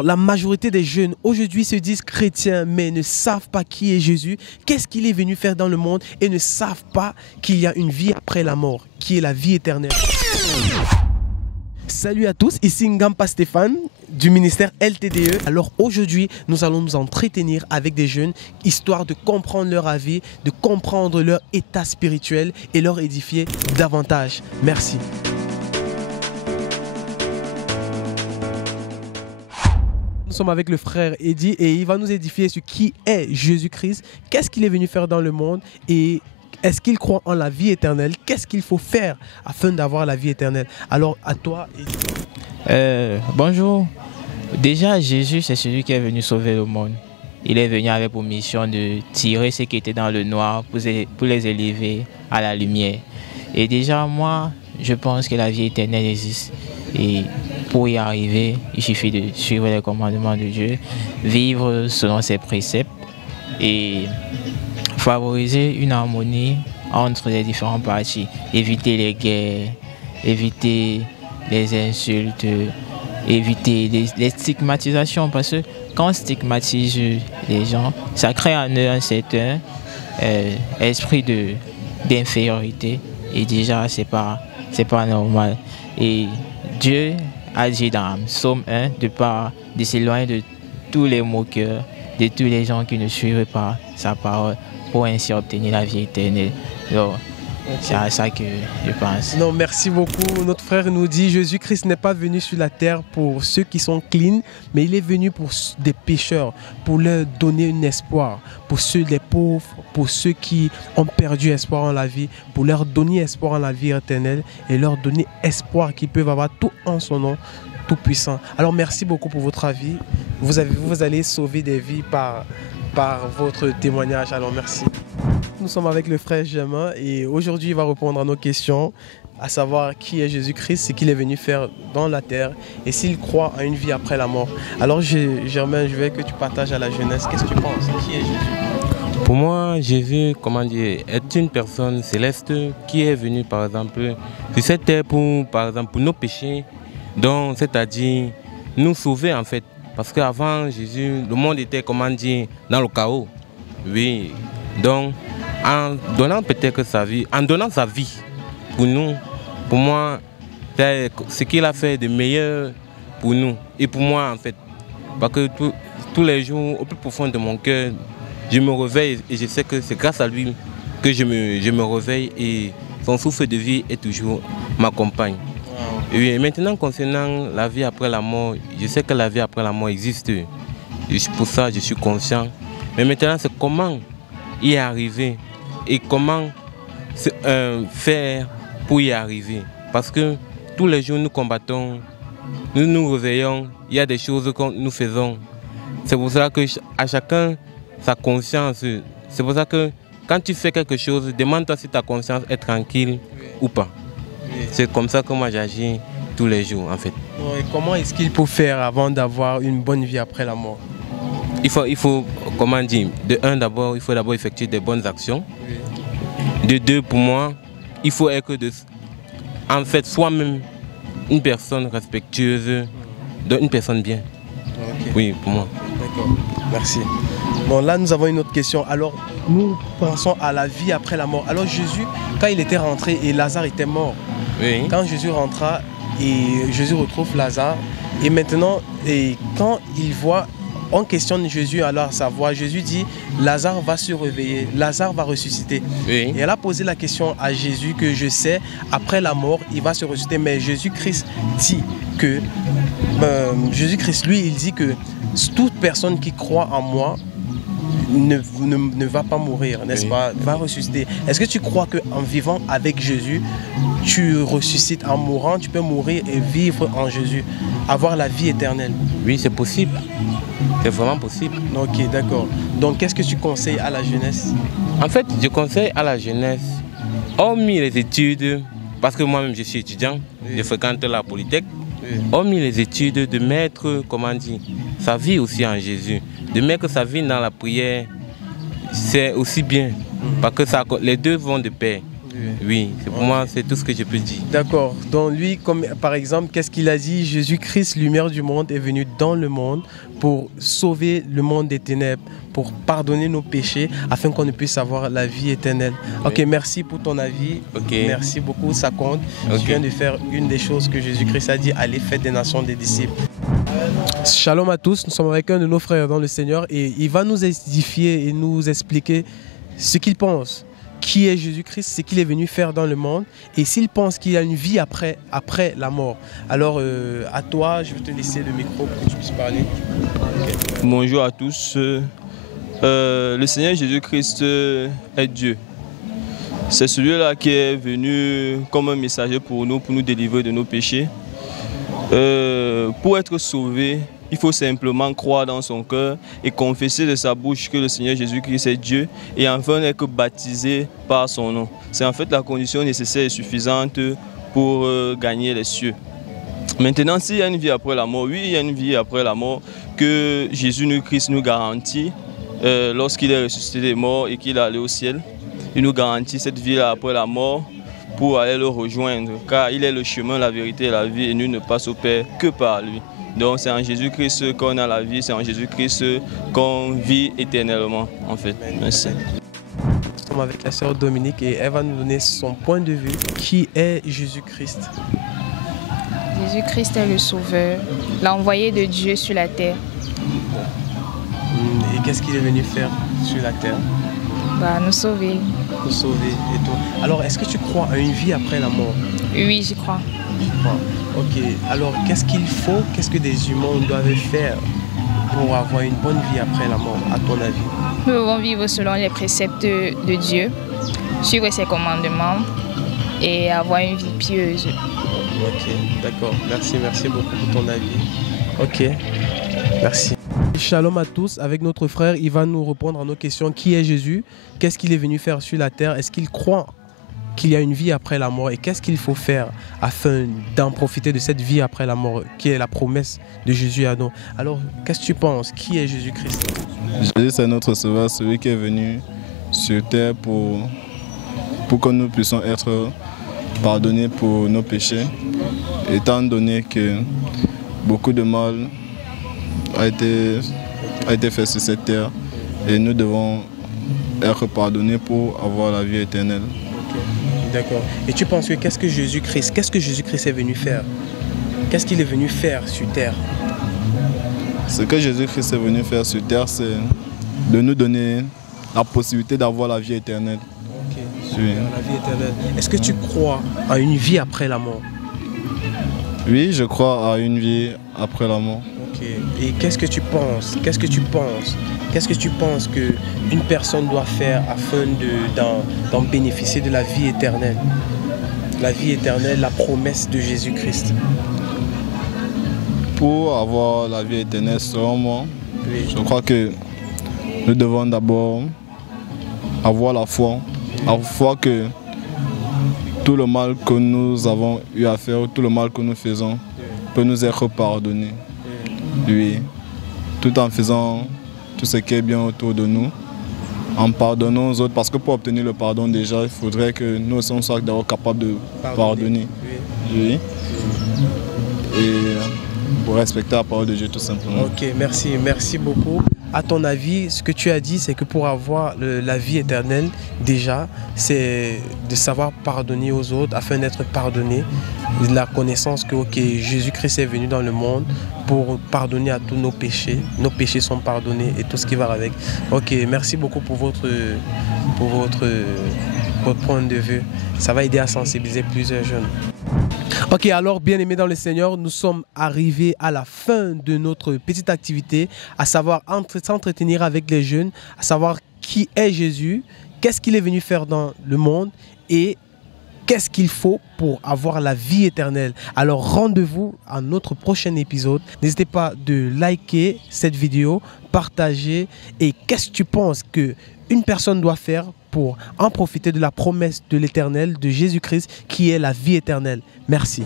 La majorité des jeunes aujourd'hui se disent chrétiens mais ne savent pas qui est Jésus, qu'est-ce qu'il est venu faire dans le monde et ne savent pas qu'il y a une vie après la mort, qui est la vie éternelle. Salut à tous, ici Ngampa Stéphane du ministère LTDE. Alors aujourd'hui, nous allons nous entretenir avec des jeunes, histoire de comprendre leur avis, de comprendre leur état spirituel et leur édifier davantage. Merci. Nous sommes avec le frère Eddy et il va nous édifier sur qui est Jésus-Christ, qu'est-ce qu'il est venu faire dans le monde et est-ce qu'il croit en la vie éternelle, qu'est-ce qu'il faut faire afin d'avoir la vie éternelle. Alors à toi Eddy. Bonjour. Déjà Jésus c'est celui qui est venu sauver le monde. Il est venu avec pour mission de tirer ceux qui étaient dans le noir pour les élever à la lumière. Et déjà moi je pense que la vie éternelle existe. Et pour y arriver, il suffit de suivre les commandements de Dieu, vivre selon ses préceptes et favoriser une harmonie entre les différents partis, éviter les guerres, éviter les insultes, éviter les stigmatisations, parce que quand on stigmatise les gens, ça crée en eux un certain esprit d'infériorité et déjà c'est pas normal. Et Dieu a dit dans Psaume 1 de s'éloigner de tous les moqueurs, de tous les gens qui ne suivent pas sa parole pour ainsi obtenir la vie éternelle. Donc, c'est à ça que je pense. Non, merci beaucoup. Notre frère nous dit Jésus-Christ n'est pas venu sur la terre pour ceux qui sont clean, mais il est venu pour des pécheurs, pour leur donner un espoir, pour ceux les pauvres, pour ceux qui ont perdu espoir en la vie, pour leur donner espoir en la vie éternelle et leur donner espoir qu'ils peuvent avoir tout en son nom, tout puissant. Alors merci beaucoup pour votre avis. Vous allez sauver des vies par votre témoignage. Alors merci. Nous sommes avec le frère Germain et aujourd'hui il va répondre à nos questions, à savoir qui est Jésus-Christ, ce qu'il est venu faire dans la terre et s'il croit à une vie après la mort. Alors Germain, je veux que tu partages à la jeunesse, qu'est-ce que tu penses? Qui est Jésus? Pour moi, Jésus, est une personne céleste qui est venue par exemple sur cette terre pour nos péchés, donc c'est-à-dire nous sauver en fait. Parce qu'avant Jésus, le monde était dans le chaos. Oui, donc en donnant peut-être sa vie, pour nous, pour moi, c'est ce qu'il a fait de meilleur pour nous et pour moi en fait. Parce que tous les jours, au plus profond de mon cœur, je me réveille et je sais que c'est grâce à lui que je me réveille et son souffle de vie est toujours m'accompagne. Et maintenant concernant la vie après la mort, je sais que la vie après la mort existe. Et pour ça, je suis conscient. Mais maintenant, c'est comment y arriver et comment faire pour y arriver. Parce que tous les jours, nous combattons, nous nous réveillons, il y a des choses que nous faisons. C'est pour ça que à chacun sa conscience. C'est pour ça que quand tu fais quelque chose, demande-toi si ta conscience est tranquille ou pas. C'est comme ça que moi j'agis tous les jours en fait. Et comment est-ce qu'il faut faire avant d'avoir une bonne vie après la mort? Il faut comment dire, de un d'abord, il faut d'abord effectuer des bonnes actions. De deux, pour moi, il faut être en fait soi-même une personne respectueuse, une personne bien. Okay. Oui, pour moi. D'accord, merci. Bon, là nous avons une autre question. Alors, nous pensons à la vie après la mort. Alors Jésus, quand il était rentré et Lazare était mort, oui. Quand Jésus rentra et Jésus retrouve Lazare, et maintenant, quand il voit, on questionne Jésus alors sa voix, Jésus dit Lazare va se réveiller, Lazare va ressusciter. Oui. Et elle a posé la question à Jésus que je sais, après la mort, il va se ressusciter. Mais Jésus-Christ dit que, Jésus-Christ lui, il dit que toute personne qui croit en moi ne va pas mourir, n'est-ce pas, va ressusciter. Est-ce que tu crois qu'en vivant avec Jésus, tu ressuscites en mourant, tu peux mourir et vivre en Jésus, avoir la vie éternelle? Oui, c'est possible. C'est vraiment possible. Ok, d'accord. Donc, qu'est-ce que tu conseilles à la jeunesse? En fait, je conseille à la jeunesse, hormis les études, parce que moi-même je suis étudiant, je fréquente la Polytech, hormis les études, de mettre, sa vie aussi en Jésus, de mettre sa vie dans la prière, c'est aussi bien, parce que les deux vont de pair. Oui, pour moi, c'est tout ce que je peux dire. D'accord. Donc lui, comme par exemple, qu'est-ce qu'il a dit? Jésus-Christ, lumière du monde, est venu dans le monde pour sauver le monde des ténèbres, pour pardonner nos péchés, afin qu'on puisse avoir la vie éternelle. Ok, merci pour ton avis. Merci beaucoup, ça compte. Tu viens de faire une des choses que Jésus-Christ a dit, allez, faites des nations des disciples. Shalom à tous, nous sommes avec un de nos frères dans le Seigneur et il va nous édifier et nous expliquer ce qu'il pense. Qui est Jésus-Christ, ce qu'il est venu faire dans le monde et s'il pense qu'il y a une vie après la mort. Alors à toi, je vais te laisser le micro pour que tu puisses parler. Bonjour à tous. Le Seigneur Jésus-Christ est Dieu. C'est celui-là qui est venu comme un messager pour nous délivrer de nos péchés. Pour être sauvé, il faut simplement croire dans son cœur et confesser de sa bouche que le Seigneur Jésus-Christ est Dieu et enfin être baptisé par son nom. C'est en fait la condition nécessaire et suffisante pour gagner les cieux. Maintenant, s'il y a une vie après la mort, oui, il y a une vie après la mort que Jésus-Christ nous garantit lorsqu'il est ressuscité des morts et qu'il est allé au ciel. Il nous garantit cette vie-là après la mort pour aller le rejoindre, car il est le chemin, la vérité et la vie et nul ne passe au Père que par lui. Donc c'est en Jésus-Christ qu'on a la vie, c'est en Jésus-Christ qu'on vit éternellement en fait. Merci. Nous sommes avec la sœur Dominique et elle va nous donner son point de vue. Qui est Jésus-Christ? Jésus-Christ est le Sauveur, l'envoyé de Dieu sur la terre. Et qu'est-ce qu'il est venu faire sur la terre? Nous sauver. Nous sauver et tout. Alors, est-ce que tu crois à une vie après la mort? Oui, j'y crois. Ok. Alors, qu'est-ce qu'il faut, qu'est-ce que des humains doivent faire pour avoir une bonne vie après la mort, à ton avis? Nous devons vivre selon les préceptes de Dieu, suivre ses commandements et avoir une vie pieuse. Ok, d'accord. Merci beaucoup pour ton avis. Ok, merci. Shalom à tous, avec notre frère, il va nous répondre à nos questions. Qui est Jésus? Qu'est-ce qu'il est venu faire sur la terre? Est-ce qu'il croit qu'il y a une vie après la mort? Et qu'est-ce qu'il faut faire afin d'en profiter de cette vie après la mort, qui est la promesse de Jésus à nous? Alors, qu'est-ce que tu penses? Qui est Jésus-Christ? Jésus, c'est notre sauveur, celui qui est venu sur terre pour que nous puissions être pardonnés pour nos péchés, étant donné que beaucoup de mal a été fait sur cette terre et nous devons être pardonnés pour avoir la vie éternelle. D'accord. Et tu penses que qu'est-ce que Jésus-Christ est venu faire? Qu'est-ce qu'il est venu faire sur terre? Ce que Jésus-Christ est venu faire sur terre, c'est de nous donner la possibilité d'avoir la vie éternelle. Ok, oui. La vie éternelle. Est-ce que tu crois à une vie après la mort? Oui, je crois à une vie après la mort. Ok. Et qu'est-ce que tu penses? Qu'est-ce que tu penses qu'une personne doit faire afin d'en bénéficier de la vie éternelle? La vie éternelle, la promesse de Jésus-Christ. Pour avoir la vie éternelle, selon moi, Oui. je crois que nous devons d'abord avoir la foi que tout le mal que nous avons eu à faire, tout le mal que nous faisons, peut nous être pardonné. Oui, tout en faisant tout ce qui est bien autour de nous, en pardonnant aux autres, parce que pour obtenir le pardon déjà, il faudrait que nous aussi soyons d'abord capables de pardonner. Oui. Et pour respecter la parole de Dieu tout simplement. Ok, merci beaucoup. À ton avis, ce que tu as dit, c'est que pour avoir la vie éternelle, déjà, c'est de savoir pardonner aux autres afin d'être pardonné. La connaissance que Jésus-Christ est venu dans le monde pour pardonner à tous nos péchés. Nos péchés sont pardonnés et tout ce qui va avec. Ok, merci beaucoup pour votre point de vue. Ça va aider à sensibiliser plusieurs jeunes. Ok, alors bien aimés dans le Seigneur, nous sommes arrivés à la fin de notre petite activité, à savoir s'entretenir avec les jeunes, à savoir qui est Jésus, qu'est-ce qu'il est venu faire dans le monde et qu'est-ce qu'il faut pour avoir la vie éternelle. Alors rendez-vous à notre prochain épisode. N'hésitez pas de liker cette vidéo, partager et qu'est-ce que tu penses qu'une personne doit faire pour en profiter de la promesse de l'Éternel, de Jésus-Christ, qui est la vie éternelle. Merci.